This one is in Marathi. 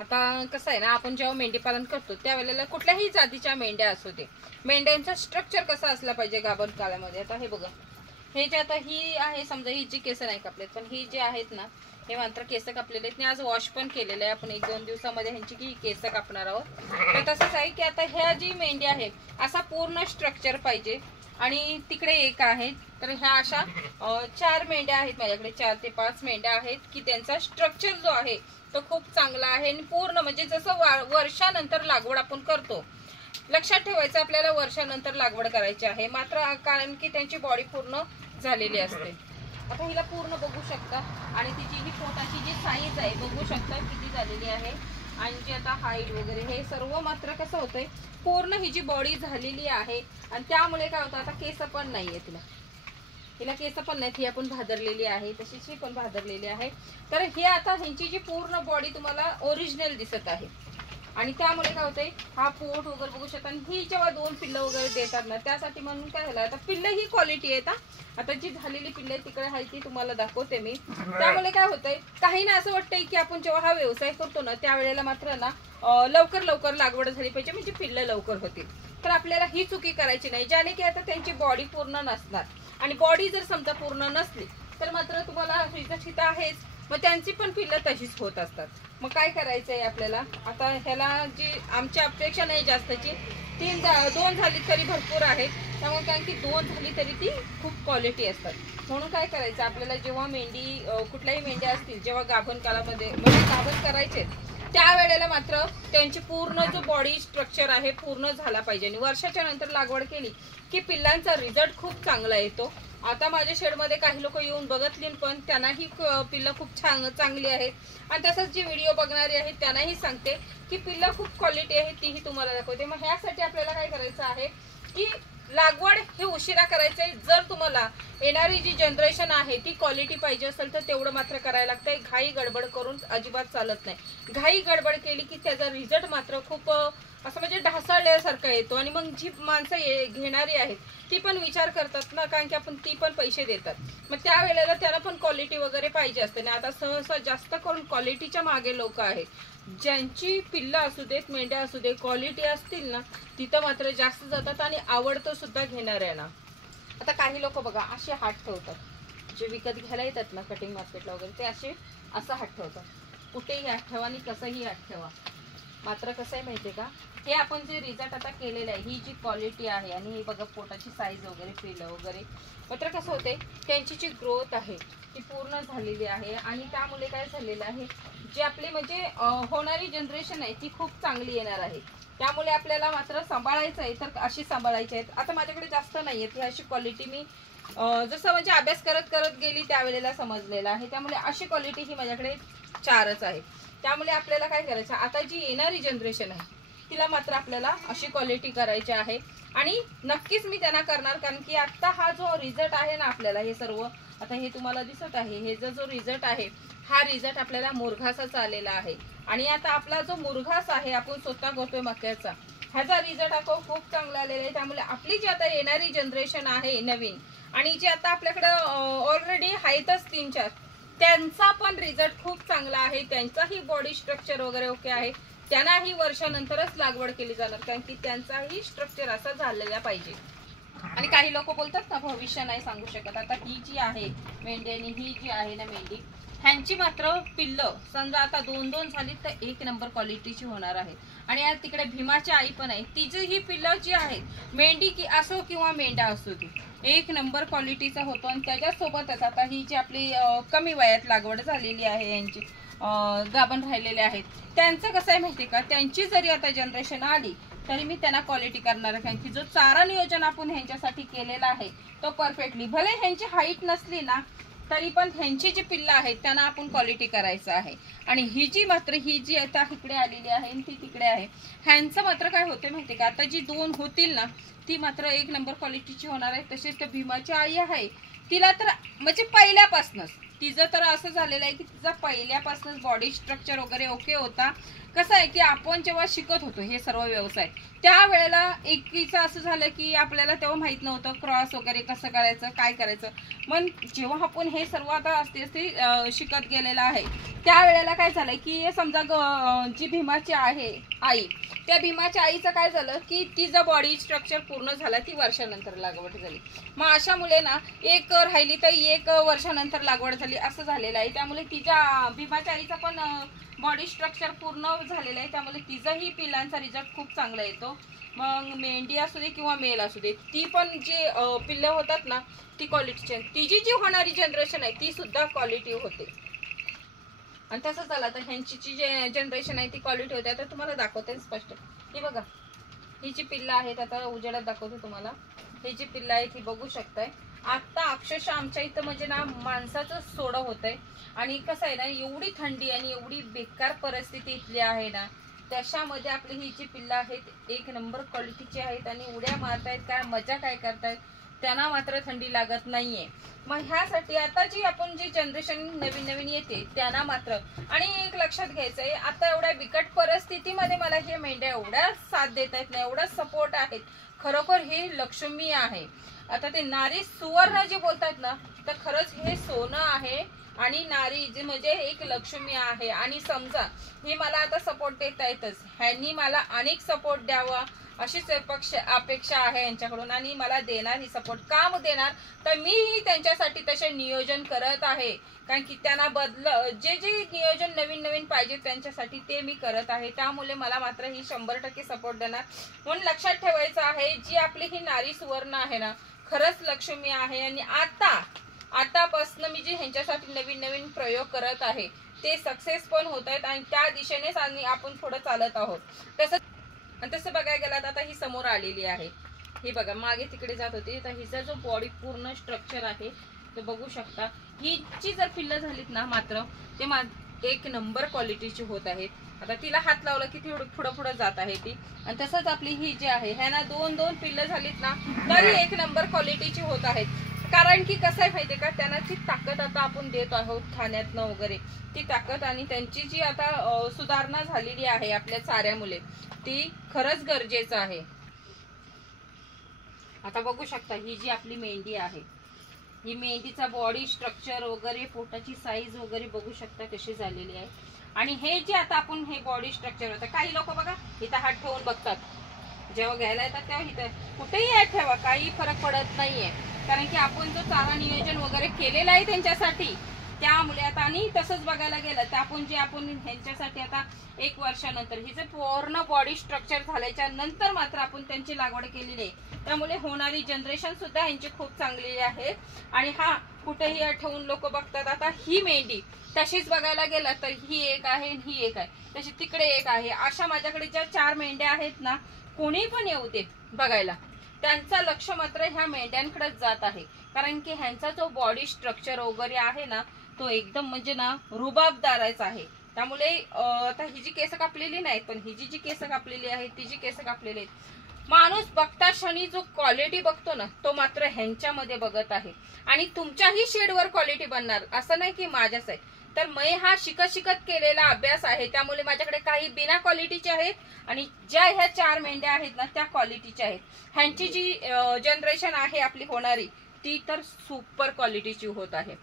आता कसं आहे ना, आपण जेव्हा मेंढी पालन करतो त्यावेळेला कुठल्याही जातीच्या मेंढ्या असू दे, मेंढ्यांचा स्ट्रक्चर कसा असला पाहिजे गाभण काळामध्ये. आता हे बघा, हे जे आता ही आहे, समजा ही जी केस नाही कापलेत, पण ही जे आहेत ना, हे मात्र केस कापलेले आहेत. आज वॉश पण केलेलं आहे आपण. 1-2 दिवसामध्ये ह्यांची की केस कापणार आहोत. तर तसंच आहे की आता ह्या जी मेंढी आहे असा पूर्ण स्ट्रक्चर पाहिजे. आणि तिकडे एक आहे, तर ह्या अशा 4 मेंढ्या आहेत माझ्याकडे. 4 ते 5 मेंढ्या आहेत की त्यांचा स्ट्रक्चर जो आहे तो खूप चांगला आहे. आणि पूर्ण म्हणजे जसं वर्षानंतर लागवड आपण करतो, लक्षात ठेवायचं आपल्याला वर्षानंतर लागवड करायची आहे मात्र, कारण की त्यांची बॉडी पूर्ण झालेली असते. आता हिला पूर्ण बघू शकता आणि तिची ही पोटाची जी साईज आहे बघू शकता किती झालेली आहे. आणि जी आता हाईट वगैरे हे सर्व मात्र कसं होतंय, पूर्ण ही जी बॉडी झालेली आहे. आणि त्यामुळे काय होतं, आता केस पण नाहीये हिला केस पण नाहीत. ही आपण भादरलेली आहे, तशीच ही पण भादरलेली आहे. तर हे आता ह्यांची जी पूर्ण बॉडी तुम्हाला ओरिजिनल दिसत आहे. आणि त्यामुळे काय होतंय, हा पोट वगैरे बघू शकता. आणि ही जेव्हा 2 पिल्लं वगैरे देतात ना, त्यासाठी म्हणून काय झालं, आता पिल्लं ही क्वालिटी आहे. आता जी झालेली पिल्लं तिकडे आहे ती तुम्हाला दाखवते मी. त्यामुळे काय होतंय, काही ना असं वाटतंय की आपण जेव्हा हा व्यवसाय करतो ना त्यावेळेला मात्र ना लवकर लवकर लागवड झाली पाहिजे, म्हणजे पिल्लं लवकर होतील. तर आपल्याला ही चुकी करायची नाही, ज्याने की आता त्यांची बॉडी पूर्ण नसणार. आणि बॉडी जर समजा पूर्ण नसली तर मात्र तुम्हाला रिझल्ट आहेच, मग त्यांची पण पिल्लं तशीच होत असतात. मग काय करायचंय आपल्याला, आता ह्याला जी आमची अपेक्षा नाही जास्तची, 2 झाली तरी भरपूर आहेत. त्यामुळे कारण की 2 झाली तरी ती खूप क्वालिटी असतात. म्हणून काय करायचं आपल्याला, जेव्हा मेंढी कुठल्याही मेंढ्या असतील जेव्हा गाभण काळामध्ये म्हणजे गाभण करायचे त्यावेळेला मात्र त्यांची पूर्ण जो बॉडी स्ट्रक्चर आहे पूर्ण झाला पाहिजे. आणि वर्षाच्या नंतर लागवड केली की पिल्लांचा रिझल्ट खूप चांगला येतो. आता माझ्या शेडमध्ये काही लोक येऊन बघतली, पण त्यांनाही पिल्लं खूप चांगली आहेत. आणि तसंच जी व्हिडिओ बघणारी आहेत त्यांनाही सांगते की पिल्लं खूप क्वालिटी आहे, तीही तुम्हाला दाखवते. मग ह्यासाठी आपल्याला काय करायचं आहे की लागवड ही उशिरा करायची आहे. जर तुम्हाला येणारी जी जनरेशन आहे ती क्वालिटी पाहिजे असेल तर तेवढं मात्र करायला लागतंय. घाई गडबड करून अजिबात चालत नाही. घाई गडबड केली की त्याचा रिझल्ट मात्र खूप असं म्हणजे ढासळल्यासारखा येतो. आणि मग जी माणसं घेणारी आहेत ती पण विचार करतात ना, कारण की आपण ती पण पैसे देतात. मग त्यावेळेला त्यांना पण क्वालिटी वगैरे पाहिजे असते ना. आता सहसा जास्त करून क्वालिटीच्या मागे लोक आहेत. ज्यांची पिल्लं असू देत, मेंढ्या असू दे, क्वालिटी असतील ना तिथं मात्र जास्त जातात आणि आवडतं सुद्धा घेणाऱ्यांना. आता काही लोक बघा असे हात ठेवतात, जे विकत घ्यायला येतात ना कटिंग मार्केटला वगैरे, ते असं हात ठेवतात. कुठेही हात ठेवा आणि कसंही हात ठेवा, मात्र कसं आहे माहितीये का, हे आपण जे रिझल्ट आता केलेलं आहे, ही जी क्वालिटी आहे आणि ही बघा पोटाची साईज वगैरे, पिल्लं वगैरे, मात्र कसं होते त्यांची जी ग्रोथ आहे ती पूर्ण झालेली आहे. आणि त्यामुळे काय झालेलं आहे, जी आपली म्हणजे होणारी जनरेशन आहे ती खूप चांगली येणार आहे. त्यामुळे आपल्याला मात्र सांभाळायचं आहे तर अशी सांभाळायची आहेत. आता माझ्याकडे जास्त नाही आहेत, ही अशी क्वालिटी मी जसं म्हणजे अभ्यास करत करत गेली त्यावेळेला समजलेलं आहे. त्यामुळे अशी क्वालिटी ही माझ्याकडे 4च आहे. त्यामुळे आपल्याला काय करायचं, आता जी येणारी जनरेशन आहे तिला मात्र आपल्याला अशी क्वालिटी करायची आहे. आणि नक्कीच मी त्यांना करणार, कारण की आता हा जो रिझल्ट आहे ना आपल्याला, हे सर्व आता हे तुम्हाला दिसत आहे, हे जो रिझल्ट आहे हा रिझल्ट आपल्याला मुरघासाचा आलेला आहे. आणि आता आपला जो मुरघास आहे आपण स्वतः करतोय मक्याचा, ह्याचा रिझल्ट हा खूप चांगला आलेला आहे. त्यामुळे आपली जी आता येणारी जनरेशन आहे नवीन, आणि जे आता आपल्याकडं ऑलरेडी आहेतच 3-4, त्यांचा पण रिझल्ट खूप चांगला आहे. त्यांचाही बॉडी स्ट्रक्चर वगैरे ओके आहे. त्यांनाही वर्षानंतरच लागवड केली जाणार, कारण की त्यांचाही स्ट्रक्चर असा झालेला पाहिजे. आणि काही लोक बोलतात ना भविष्य नाही सांगू शकत. आता ही जी आहे मेंढी आणि ही जी आहे ना मेंढी, ह्यांची मात्र पिल्लं समजा आता 2-2 झाली तर 1 नंबर क्वालिटीची होणार आहे. आणि आज तिकडे भीमाची आई पण आहे, तिची ही पिल्लं जी आहेत मेंढी की असो किंवा मेंढा असो ती 1 नंबर क्वालिटीचा होतो. आणि त्याच्यासोबतच आता ही जी आपली कमी वयात लागवड झालेली आहे, यांची गाभण राहिलेले आहेत, त्यांचं कसं आहे माहिती का, त्यांची जरी आता जनरेशन आली तरी मी त्यांना क्वालिटी करणार आहे. कारण की जो चारा नियोजन आपण ह्यांच्यासाठी केलेला आहे तो परफेक्टली, भले ह्यांची हाईट नसली ना तरी पण ह्यांची जी पिल्लं आहेत त्यांना आपण क्वालिटी करायचं आहे. आणि ही जी आता इकडे आलेली आहे ती तिकडे आहे, ह्यांचं मात्र काय होते माहिती का, आता जी 2 होतील ना ती मात्र 1 नंबर क्वालिटीची होणार आहे. तसेच त्या भीमाची आई आहे तिला तर म्हणजे पहिल्यापासूनच तिचं तर असं झालेलं आहे की तिचा पहिल्यापासूनच बॉडी स्ट्रक्चर वगैरे ओके होता. कसं आहे की आपण जेव्हा शिकत होतो हे सर्व व्यवसाय त्यावेळेला एकीचं असं झालं की आपल्याला तेव्हा माहित नव्हतं क्रॉस वगैरे कसं करायचं काय करायचं. मग जेव्हा आपण हे सर्व आता असते शिकत गेलेलं आहे त्यावेळेला काय झालंय की समजा जी भीमाची आहे आई, त्या भीमाच्या आईचं काय झालं की तिचं बॉडी स्ट्रक्चर पूर्ण झालं, ती वर्षानंतर लागवड झाली. मग अशा मुले ना एक राहिली तर एक वर्षानंतर लागवड झाली असं झालेलं आहे. त्यामुळे तिच्या भीमाच्या आईचा पण बॉडी स्ट्रक्चर पूर्ण झालेलं आहे. त्यामुळे तिचाही पिल्लांचा रिझल्ट खूप चांगला येतो. मग मेंढी असू दे किंवा मेल असू दे, ती पण जी पिल्लं होतात ना ती क्वालिटीची, तिची जी होणारी जनरेशन आहे ती सुद्धा क्वालिटी होते. आणि तसंच झालं तर ह्यांची जी जनरेशन आहे ती क्वालिटी होते. आता तुम्हाला दाखवते स्पष्ट. ही बघा, ही जी पिल्लं आहेत, आता उजेडात दाखवते तुम्हाला. ही जी पिल्लं आहेत ही बघू शकताय. आता अक्षरशः आमच्या इथं म्हणजे ना माणसाचं सोडं होतंय. आणि कसं आहे ना, एवढी थंडी आणि एवढी बेकार परिस्थिती इथली आहे ना, त्याच्यामध्ये आपली ही जी पिल्लं आहेत एक नंबर क्वालिटीची आहेत आणि उड्या मारतायत, काय मजा काय करतायत, त्यांना मात्र थंडी लागत नाहीये. मग ह्यासाठी आता जी आपण जी जनरेशन नवीन नवीन येते त्यांना मात्र, आणि एक लक्षात घ्यायचंय, आता एवढ्या बिकट परिस्थितीमध्ये मला हे मेंढ्या एवढ्या साथ देत आहेत ना, एवढा सपोर्ट आहेत, खरोखर हे लक्ष्मी आहे. आता ते नारी सुवर्ण जे बोलतात ना, तर खरंच हे सोनं आहे. आणि नारी जे म्हणजे एक लक्ष्मी आहे. आणि समजा हे मला आता सपोर्ट देत आहेतच, ह्यांनी मला अनेक सपोर्ट द्यावा अशीच अपेक्षा आहे यांच्याकडून. आणि मला देणार ही सपोर्ट काम देणार तर मीही त्यांच्यासाठी तसे नियोजन करत आहे. कारण की त्यांना जे जे नियोजन नवीन नवीन पाहिजे त्यांच्यासाठी ते मी करत आहे. त्यामुळे मला मात्र ही 100% सपोर्ट देणार. म्हणून लक्षात ठेवायचं आहे, जी आपली ही नारी सुवर्ण आहे ना, खरंच लक्ष्मी आहे. आणि आतापासून मी जे ह्यांच्यासाठी नवीन नवीन प्रयोग करत आहे ते सक्सेस पण होत आहेत आणि त्या दिशेनेच आपण पुढे चालत आहोत. तसं बघायला गेलं आता ही समोर आलेली आहे. ही बघा, मागे तिकडे जात होती, तर हिचा जो बॉडी पूर्ण स्ट्रक्चर आहे ते बघू शकता. हिची जर पिल्लं झालीत ना मात्र ते एक नंबर क्वालिटीची होत आहेत. आता तिला हात लावला की ती पुढं पुढं जात आहे ती. आणि तसंच आपली ही जी आहे ह्यांना दोन पिल्लं झालीत ना तरी एक नंबर क्वालिटीची होत आहेत. कारण की कसं आहे माहितीये का, त्यांना जी ताकद आता आपण देत आहोत खाण्यातनं वगैरे, ती ताकद आणि त्यांची जी आता सुधारणा झालेली आहे आपल्या चाऱ्यामुळे, ती खरंच गरजेचं आहे. आता बघू शकता ही जी आपली मेंढी आहे, ही मेंढीचा बॉडी स्ट्रक्चर वगैरे, पोटाची साईज वगैरे बघू शकता कशी झालेली आहे. आणि हे जे आता आपण हे बॉडी स्ट्रक्चर होतं, काही लोक बघा इथं हात ठेवून बघतात, जेव्हा घ्यायला येतात तेव्हा इथं कुठेही हात ठेवा, काही फरक पडत नाहीये. कारण की आपण जो चारा नियोजन वगैरे केलेला आहे त्यांच्यासाठी, त्यामुळे आता. आणि तसंच बघायला गेलं तर आपण ह्यांच्यासाठी आता 1 वर्षानंतर हिचे पूर्ण बॉडी स्ट्रक्चर झाल्याच्या नंतर मात्र आपण त्यांची लागवड केलेली आहे. त्यामुळे होणारी जनरेशन सुद्धा यांची खूप चांगली आहे. आणि हा कुठेही ठेवून लोक बघतात. आता ही मेंढी तशीच बघायला गेलं तर ही एक आहे, ही एक आहे, तशी तिकडे एक आहे. अशा माझ्याकडे ज्या 4 मेंढ्या आहेत ना, कोणी पण येऊ दे बघायला, त्यांचं लक्ष मात्र ह्या मेंढ्यांकडेच जात आहे. कारण की ह्यांचा जो बॉडी स्ट्रक्चर वगैरे आहे ना, तो एकदम म्हणजे ना रुबाबदारच आहे. त्यामुळे आता ही जी केस कापलेली नाहीत, पण ही जी केस कापलेली आहे, ती जी केस कापलेली आहेत, माणूस बघता क्षणी जो क्वालिटी बघतो ना, तो मात्र ह्यांच्यामध्ये बघत आहे. आणि तुमच्याही शेडवर क्वालिटी बनणार असं नाही की माझ्याच आहे. तर मी हा शिकत केलेला अभ्यास आहे. त्यामुळे माझ्याकडे काही बिना क्वालिटीचे आहेत आणि ज्या ह्या 4 मेंढ्या आहेत ना त्या क्वालिटीच्या आहेत. ह्यांची जी जनरेशन आहे आपली होणारी, ती तर सुपर क्वालिटीची होत आहे.